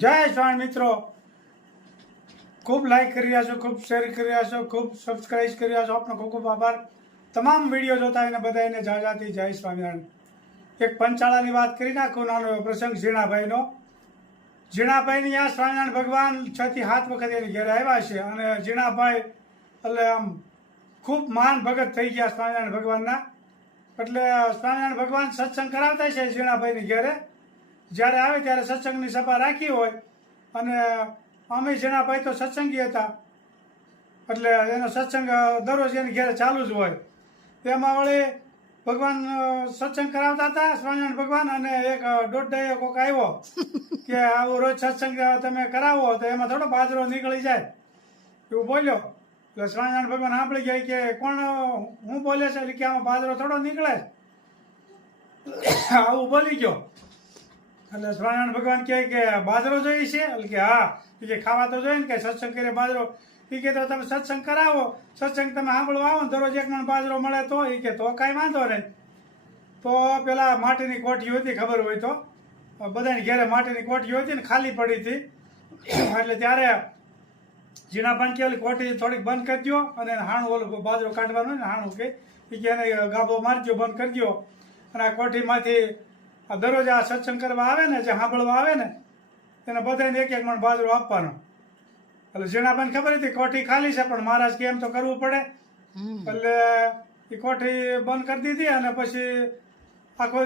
જય સ્વામી મિત્રો, ખૂબ લાઈક કરી રહ્યા છો, ખૂબ શેર કરી રહ્યા છો, ખૂબ સબસ્ક્રાઇબ કરી રહ્યા છો. આપનો ખૂબ ખૂબ આભાર. તમામ વિડીયો જોતા એને બધાને જાજાથી જય સ્વામિનારાયણ. એક પંચાળાની વાત કરી નાખું, નાનો એવો પ્રસંગ ઝીણાભાઈનો. ઝીણાભાઈની આ સ્વામિનારાયણ ભગવાન 6 થી 7 વખત એની ઘેરે આવ્યા છે અને ઝીણાભાઈ એટલે આમ ખૂબ મહાન ભગત થઈ ગયા સ્વામિનારાયણ ભગવાનના. એટલે સ્વામિનારાયણ ભગવાન સત્સંગ કરાવતા છે ઝીણાભાઈની ઘેરે. જ્યારે આવે ત્યારે સત્સંગની સભા રાખી હોય અને અમે ઝીણાભાઈ તો સત્સંગી હતા એટલે એનો સત્સંગ દરરોજ એની ઘેરે ચાલુ જ હોય. તેમાં વળી ભગવાન સત્સંગ કરાવતા હતા સ્વામિનારાયણ ભગવાન. અને એક દોઢ કોક આવ્યો કે આવું રોજ સત્સંગ તમે કરાવો તો એમાં થોડો બાજરો નીકળી જાય એવું બોલ્યો. એટલે સ્વામિનારાયણ ભગવાન સાંભળી ગયા કે કોણ હું બોલે છે, એટલે કે આમાં બાજરો થોડો નીકળે આવું બોલી ગયો. એટલે સ્વામિનારાયણ ભગવાન કહે કે બાજરો જોઈએ છે, એટલે કે હા. કે ખાવા તો જોઈએ ને કે સત્સંગ કરે બાજરો. એ કે તો તમે સત્સંગ કરાવો, સત્સંગ તમે સાંભળવા આવો ને દરરોજ એક મણ બાજરો મળે તો એ કે તો કાંઈ વાંધો નહીં. તો પેલા માટીની કોઠીઓ હતી, ખબર હોય તો બધાની ઘેરે માટીની કોઠીઓ હતી ને ખાલી પડી હતી. એટલે ત્યારે ઝીણાભાઈ કે ઓલી કોઠી થોડીક બંધ કરી દો અને હાણું ઓલું બાજરો કાઢવાનું ને હાણું કે એને ગાભો મારજો, બંધ કરી દો. અને આ કોઠીમાંથી દરરોજ આ સત્સંગ કરવા આવે ને, જે સાંભળવા આવે ને એને બધાને એક એક મણ બાજરો આપવાનો. એટલે ઝીણાભાઈને ખબર હતી કોઠી ખાલી છે પણ મહારાજ કે એમ તો કરવું પડે. એટલે એ કોઠી બંધ કરી દીધી અને પછી આખો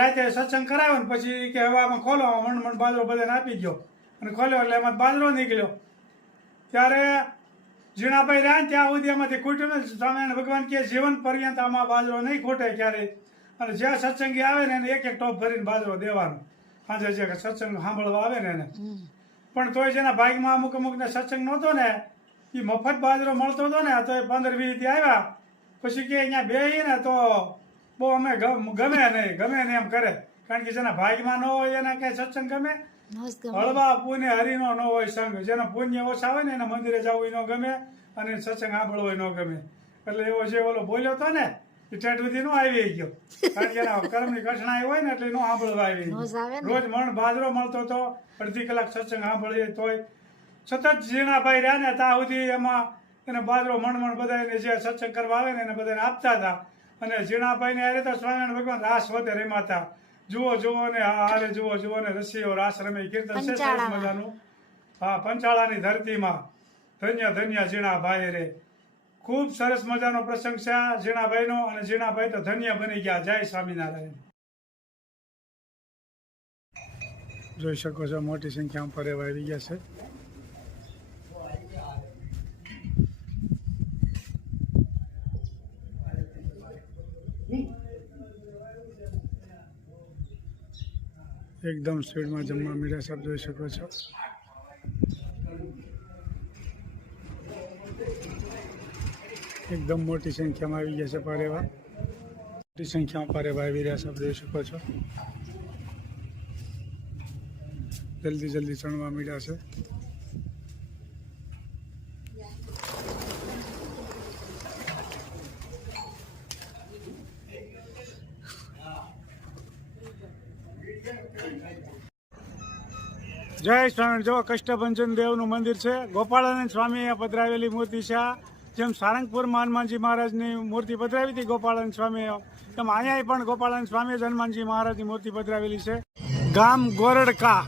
રાતે સત્સંગ કરાવ્યો ને પછી કે હવે આમાં ખોલો, મણ બાજરો બધાને આપી ગયો. અને ખોલ્યો એટલે એમાં બાજરો નીકળ્યો. ત્યારે ઝીણાભાઈ રહ્યા ને ત્યાં સુધી એમાંથી ખૂટ્યું ને. સ્વામિનારાયણ ભગવાન કે જીવન પર્યંત આમાં બાજરો નહીં ખૂટે ક્યારેય. અને જ્યાં સત્સંગી આવે ને એને એક એક ટોપ ભરીને બાજરો દેવાનો. સાંજે જે સત્સંગ સાંભળવા આવે ને એને. પણ તોય જેના ભાગમાં અમુક ને સત્સંગ નહોતો ને એ મફત બાજરો મળતો હતો ને, તો એ 15-20 થી આવ્યા પછી કે અહીંયા બેહીએ ને તો બહુ અમે ગમે નહીં એમ કરે. કારણ કે જેના ભાગમાં ન હોય એને કઈ સત્સંગ ગમે. હળવા પુણ્ય હરિનો ન હોય સંગ. જેના પુણ્ય ઓછા હોય ને એને મંદિરે જવું ન ગમે અને સત્સંગ સાંભળવો ન ગમે. એટલે એવો જે ઓલો બોલ્યો હતો ને એ ઠેઠ સુધી નો આવી ગયો. કારણ કે એના કર્મની કઠણાઈ હોય ને એટલે નો સાંભળવા આવી. રોજ મણ બાજરો મળતો હતો, અડધી કલાક સત્સંગ સાંભળીએ તોય સતત ઝીણાભાઈ રહ્યા ને ત્યાં સુધી એમાં એને બાજરો મણ બધા જે સત્સંગ કરવા આવે ને એને બધાને આપતા હતા. અને ઝીણાભાઈને હારે તો સ્વામિનારાયણ ભગવાન રાસ વધે રમાતા. જુઓ ને હારે જુઓ ને રસીઓ રાસ રમે. કીર્તન છે સરસ મજાનું. હા, પંચાળાની ધરતીમાં ધન્ય ઝીણાભાઈ રે. ખૂબ સરસ મજાનો પ્રસંગ છે આ ઝીણાભાઈનો. અને ઝીણાભાઈ તો ધન્ય બની ગયા. જય સ્વામિનારાયણ. જોઈ શકો છો મોટી સંખ્યામાં ફરેવા આવી ગયા છે. એકદમ સ્પીડમાં જમવા મીડિયા સાહેબ જોઈ શકો છો. એકદમ મોટી સંખ્યામાં આવી ગયા છે પારેવા. મોટી સંખ્યામાં પારેવા આવી રહ્યા છે, જોઈ શકો છો. જલ્દી ચણવા મીડ્યા છે. જય સ્વામી. જો કષ્ટભંજન દેવનું મંદિર છે. ગોપાળાનંદ સ્વામીએ પધરાવેલી મૂર્તિ છે. જેમ સારંગપુરમાં હનુમાનજી મહારાજની મૂર્તિ પધરાવી હતી ગોપાળાનંદ સ્વામીએ, તેમ અહીંયા પણ ગોપાળાનંદ સ્વામીએ હનુમાનજી મહારાજની મૂર્તિ પધરાવેલી છે. ગામ ગોરડકા.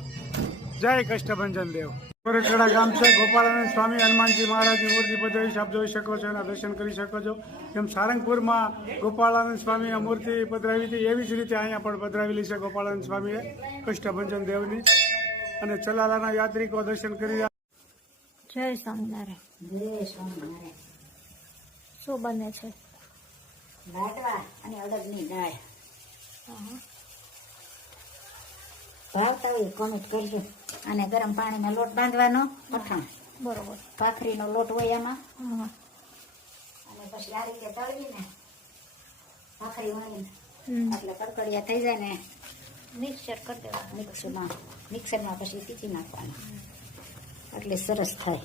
જય કષ્ટભંજન દેવ. ગોરડકા ગામ છે. ગોપાળાનંદ સ્વામી હનુમાનજી મહારાજની મૂર્તિ પધરાવી છે, આપ જોઈ શકો છો, એના દર્શન કરી શકો છો. જેમ સારંગપુરમાં ગોપાળાનંદ સ્વામીએ મૂર્તિ પધરાવી હતી એવી જ રીતે અહીંયા પણ પધરાવેલી છે ગોપાળાનંદ સ્વામીએ કષ્ટભંજન દેવની. અને ચલાલાના યાત્રિકો દર્શન કરી રહ્યા. જય સ્વામિનારાયણ. જય સ્વામિનારાયણ. શું બને છે? લાડવા અને અડદની દાળ. ભાવતા હોય કોમેન્ટ કરજો. અને ગરમ પાણીમાં લોટ બાંધવાનો પઠાણ. બરોબર. ભાખરીનો લોટ હોય એમાં. અને પછી આ રીતે તળવીને ભાખરી વણીને એટલે કડકડિયા થઈ જાય ને મિક્સર કરી દેવાનું. મિક્સરમાં પછી પીસી નાખવાનું એટલે સરસ થાય.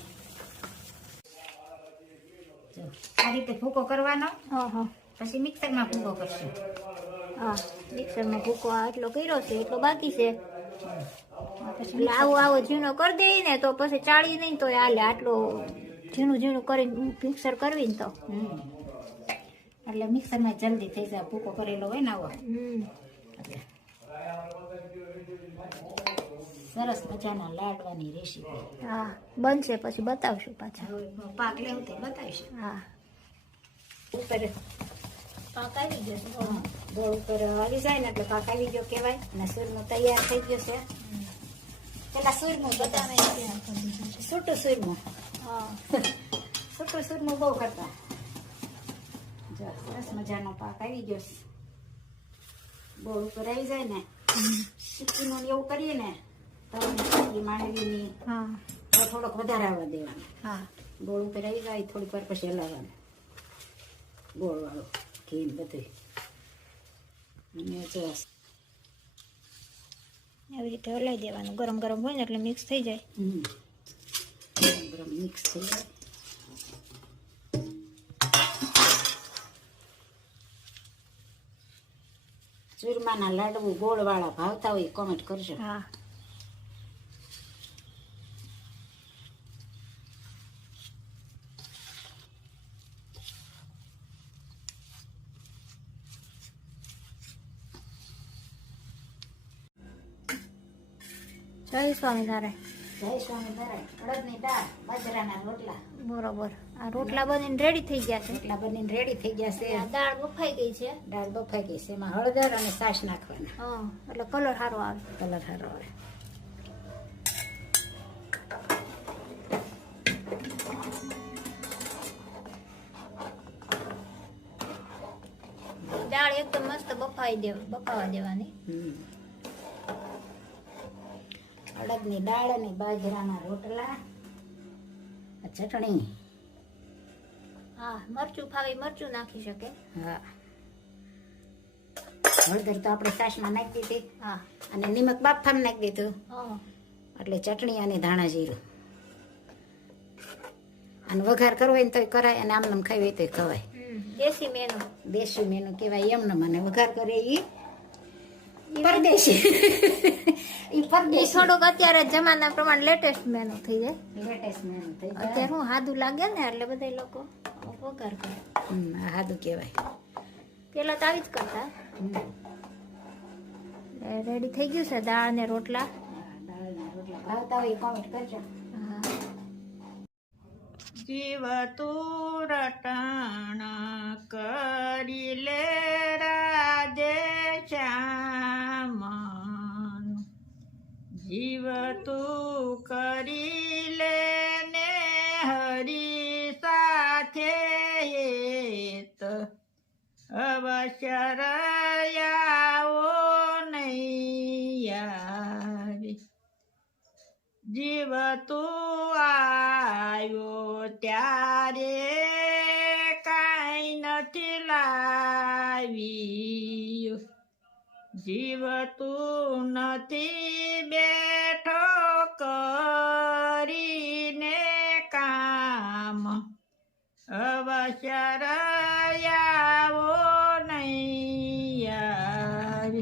આ રીતે ભૂકો કરવાનો. પછી મિક્સરમાં ભૂકો કરશું. હા, મિક્સરમાં ભૂકો આ એટલો કર્યો છે, એટલો બાકી છે. એટલે આવો આવો ઝીણો કરી દઈએ ને તો પછી ચાળી નહીં તો હાલે. આટલો ઝીણું ઝીણું કરીને મિક્સર કરવી ને તો. એટલે મિક્સરમાં જલ્દી થઈ જાય, ભૂકો કરેલો હોય ને આવો. એટલે સરસ મજાના લાડવાની રેસીપી. હા, બનશે પછી બતાવશું પાછા. હવે પાક લેવું તો બતાવીશું. હા, ઉપર પાક આવી જશે. ગોળ ઉપર આવી જાય ને એટલે પાક આવી ગયો કહેવાય. અને સૂરમું તૈયાર થઈ ગયું છે. પેલા સૂરમું બતાવે, સૂટું સૂરમું. હા, સૂટું સૂરમું બહુ કરતા. જો સરસ મજાનો પાક આવી ગયો છે. ગોળ ઉપર આવી જાય ને સિક્કીનું ને એવું કરીએ ને તો માંડવીની હા, તો થોડોક વધારે આવવા દેવાનો. હા, ગોળ ઉપર આવી જાય થોડીક વાર પછી હલાવવાનું. ગોળ વાળો ઘી ને બધું. અને જો એવી રીતે હલાવી દેવાનું. ગરમ ગરમ હોય ને એટલે મિક્સ થઈ જાય. ગરમ ગરમ મિક્સ થઈ જાય. ચૂરમાના લાડુ ગોળવાળા ભાવતા હોય કોમેન્ટ કરજો. હા, જય સ્વામિનારાયણ. જય સ્વામિનારાયણ. અડદની દાળ, બાજરાના રોટલા. બરોબર. આ રોટલા બનીને રેડી થઈ ગયા છે. રોટલા બનીને રેડી થઈ ગયા છે. આ દાળ બફાઈ ગઈ છે. દાળ બફાઈ ગઈ છે. એમાં હળદર અને છાશ નાખવાના. હા, એટલે કલર સારો આવે. કલર સારો આવે. દાળ એકદમ મસ્ત બફાવા દેવાની. અડદની દાળ અને બાજરાના રોટલા, ચટણી. હા, મરચું ફાવે મરચું નાખી શકે. હા, હળદર તો આપણે છાશમાં નાખી દીધી. હા, અને નિમક બાફામાં નાખી દીધું. હા, એટલે ચટણી અને ધાણા જીરું. અને વઘાર કરવો હોય ને તોય કરાય, અને આમ ખાવી હોય તોય ખવાય. દેશી મેનુ. દેશી મેનુ કહેવાય એમને. મને વઘાર કરે એ પરદેશી. એ પરદેશી થોડુંક અત્યારે જમાના પ્રમાણે લેટેસ્ટ મેનુ થઈ જાય. લેટેસ્ટ મેનુ થઈ જાય. અત્યારે હું સાદું લાગે ને એટલે બધા લોકો વઘાર કરે. આ સાદું કહેવાય. પેલા તો આવી જ કરતા. રેડી થઈ ગયું છે દાળ ને રોટલા. દાળના રોટલા ભાવતા હોય કોમેન્ટ કરજો. જીવ તું રટણ કરી લે રાજે શ્યામ, જીવ તું કરી લે ને હરી સાથે હેત, અવશ્ય રયાવો નહીં આવે. જીવ તું આવ્યો ત્યારે કાંઈ નથી લાવ્યું, જીવ તું નથી બેઠો કરીને કામ, અવશ્ય રયાવો નહીં આવે.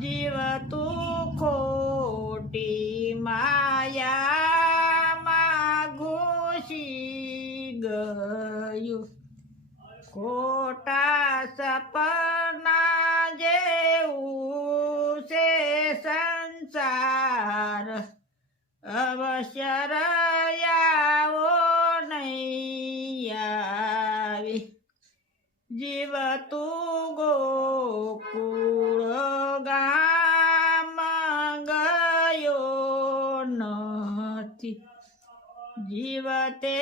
જીવ તું ખોટી માયામાં ઘૂસી ગયું, ખોટા સપના જેવું છે સંસાર, અવશ્ય રયાવો નહીં આવે. જીવ તું ગોકુળ ગામ ગયો નથી, જીવ તે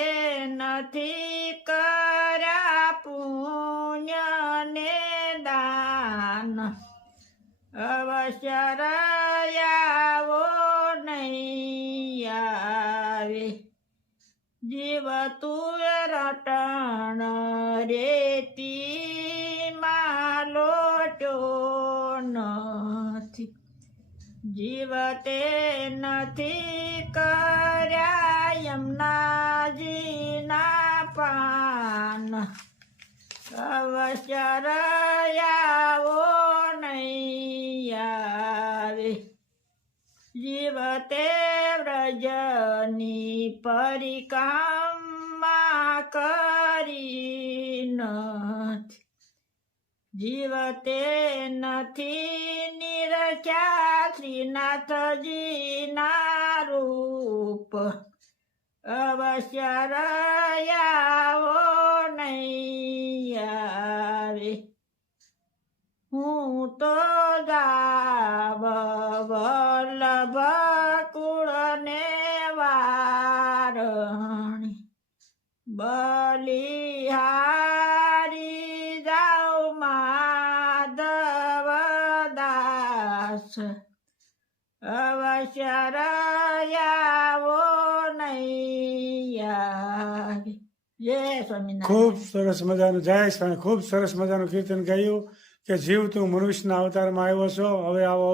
નથી કર્યા પુણ્ય ને દાન, અવશ્ય રયાવો નહીં આવે. જીવ તું રટણ રેતી માં લોટ્યો નથી, જીવ તે નથી કર્યા યમુનાજીના પાન, અવશ્ય રયાવો નહીં આવે. જીવતે વ્રજની પરિક્રમા કરી નથી જીવતે નથી નિરખ્યા શ્રીનાથજીના રૂપ અવશ્ય રહ્યાવો નહીં આવે હું તો જાવ વલ્લભ કુળને વારણી બલિહારી જાઉ માધવ દાસ અવશ્ય રહ્યાવો નહીં આવે. જય સ્વામિનારાયણ. ખૂબ સરસ મજાનું જય સ્વામી ખૂબ સરસ મજાનું કીર્તન ગાયું કે જીવ તું મનુષ્યના અવતારમાં આવ્યો છો હવે આવો